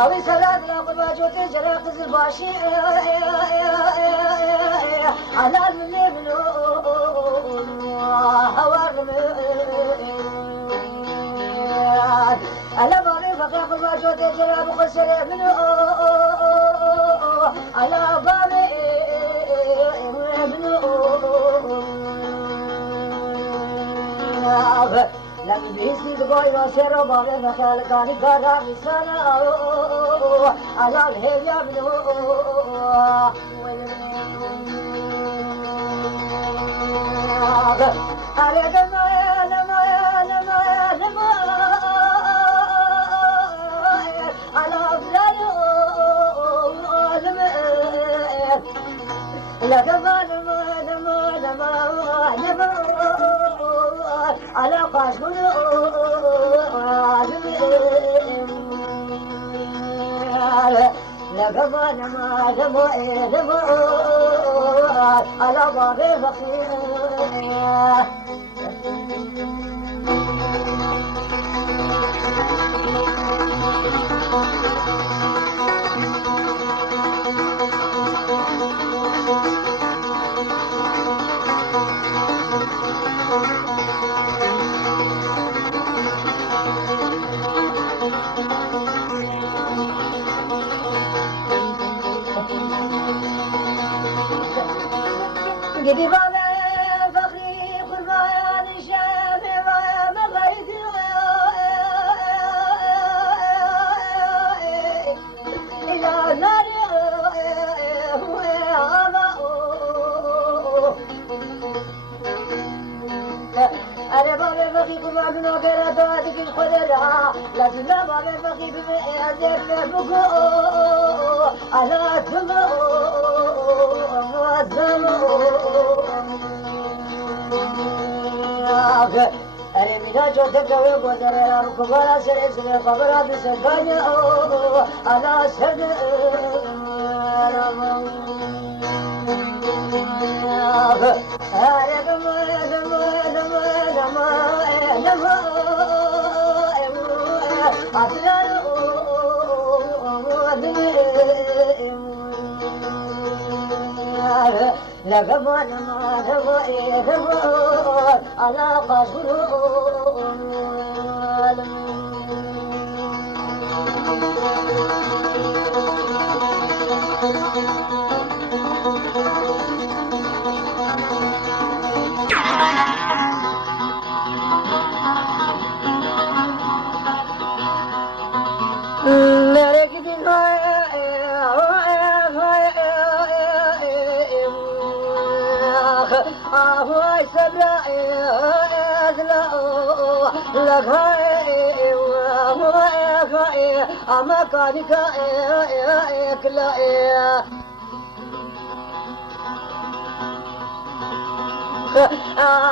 أوي سلاد لا قربا جوتي جرا قزل باشي على المنو هوار على بابي فقا قربا جوتي جرا بخسر منو على بابي منو لم بيسي بقوي وسيرو بابي فقال كاني قرا بسانا على الهيا منو على دمايا دمايا دمايا دمايا على أفلالو دمايا لا دمايا دمايا دمايا دمايا على قاشمون لقضى نما دمع على بابي فخير قدي بابا فخري قربان الشافي ما غيد إلى نار أنا بابا فخري قربان من وقرا دواتك القدرها لازم بابا فخري بمئة بكو على تمو أنا من جودك وقدر ركوبنا سلسلة خبرها بسكانة على سد لقما نما دماء على قصر أما كانك كلا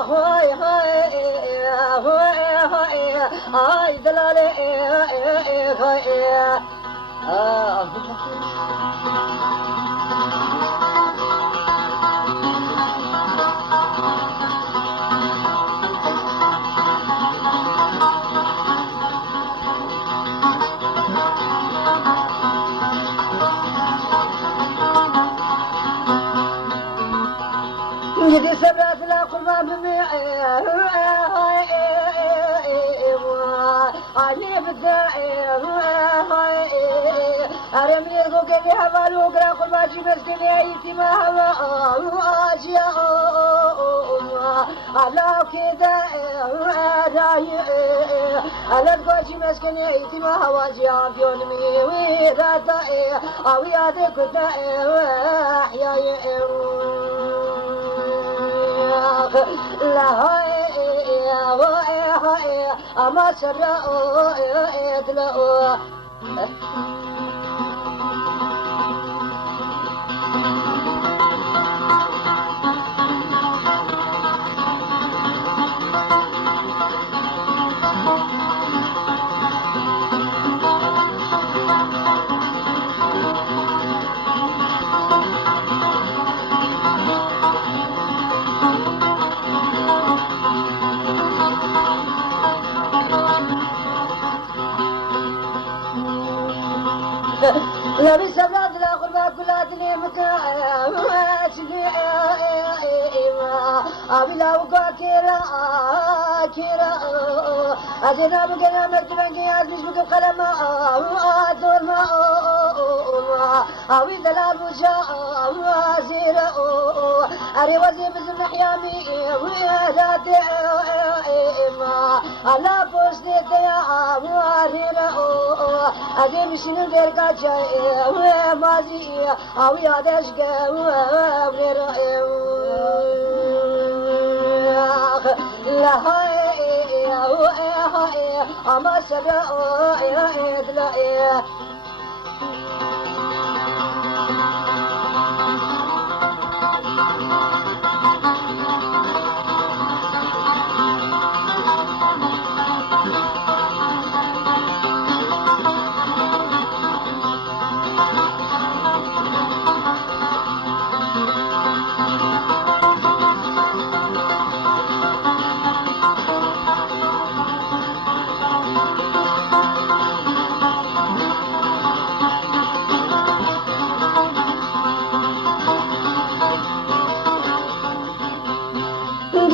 هاي هاي هاي هاي دلالي هاي جدي سبرات لا قربا علي بدائي أرمي يرقو كذي حوالو قرا قربا جي مسكني عيتي ما هوا أجيا على كذا راي على القاجي مسكن يتي ما هواجي عفيون مي رادا او يادك دا يا لا أما سرّا يدلأ لبي سبلاد لا قربا كلات لي مكاشلي أبي لا وقا كيرا أجنا بقنا مكتبا قياس مش بقب قلما دور ما أبي دلال وجا زيرا أري وزي بزم حيامي ويهداتي على بوسني تيا أبواريرا أجي مشين غير كاجاي مازي أو يادش غير لا أما سبا يدلا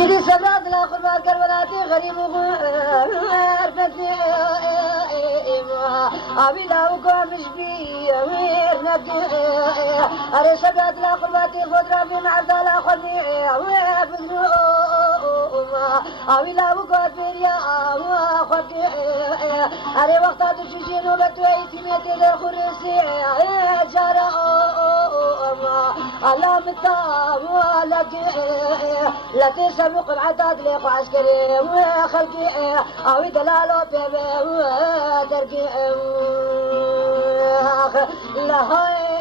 جدي سبرات لا قربان كربلاتي غريب وغير فتني أبي لا وقامش بي غير نبي أري سبرات لا قرباتي خضرا في معرضة لا خذني وفدنو أبي لا وقات بيريا خذني أري وقتا تشجين وبتويتي ميتي للخرسي جارة على متى لك لا تسبق العداد ليق عسكري وخلقي أو دلالو بيبي ودرقي لا هاي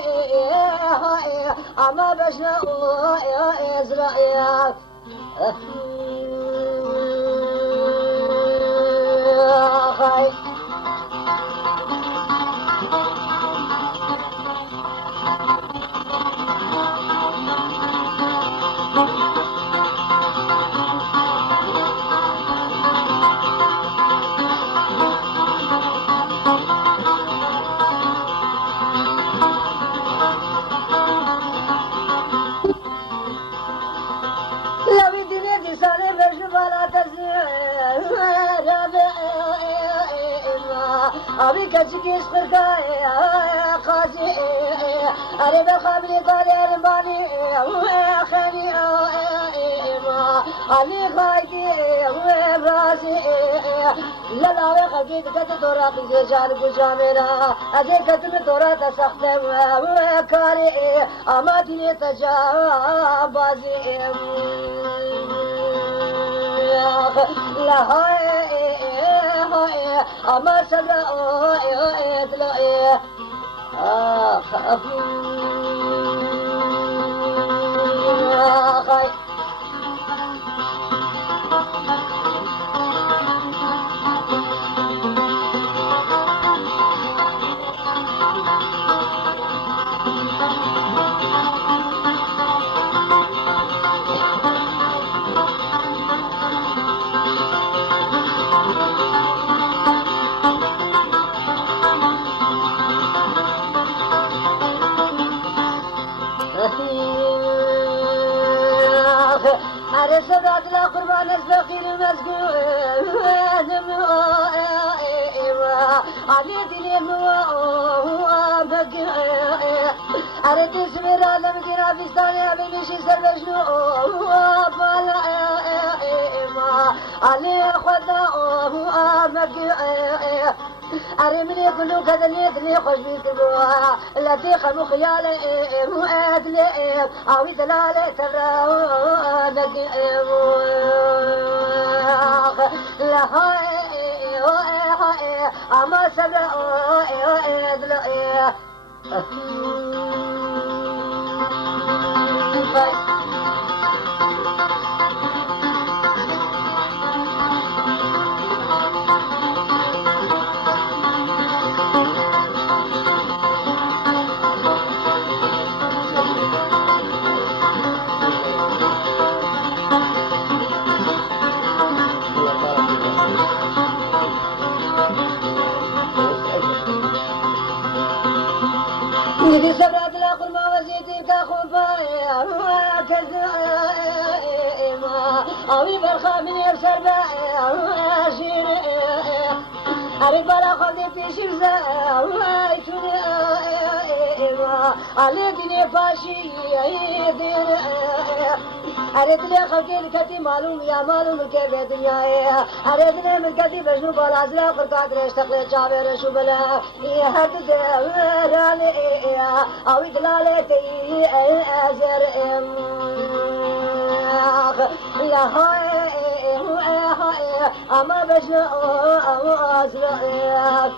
أما بشنا إزرائيل هاي أبي كشكيش بركاي قاجي أري بخابلي قالي رباني خاني علي خايدي براسي لا لا وخلقي دكت دورا قيزي جال بجامنا أزي كتم دورا تسختم وكاري أما ديني تجابازي لا هاي أما سبلا يدلا خاي سبعة لا قربان الفقير المسكين عليت لي أردت سمير عالم كنا في ستاني أبي نشي سربشنو علي خدا مقيع أرمني كلو كذني خوش بيكبوا التي خمو خيالي مؤدلي أوي دلالي ترى مقيع لهاي أما سبع في سبرات الأخر ما وزيتي كخفايا كزعيما أوي برخا من يبسر بايا شيري أريد بلا خلدي في شرزا ويتوني علي ديني فاشي يدير أريد لي خلقي لكتي معلوم يا معلوم كيف الدنيا أريد لي من كتي بجنو بالعزلا فرقات رشتق لي جابر شو بلا يهد دوراني أوي دلالتي أزر يا هاي أما بجنو أزرق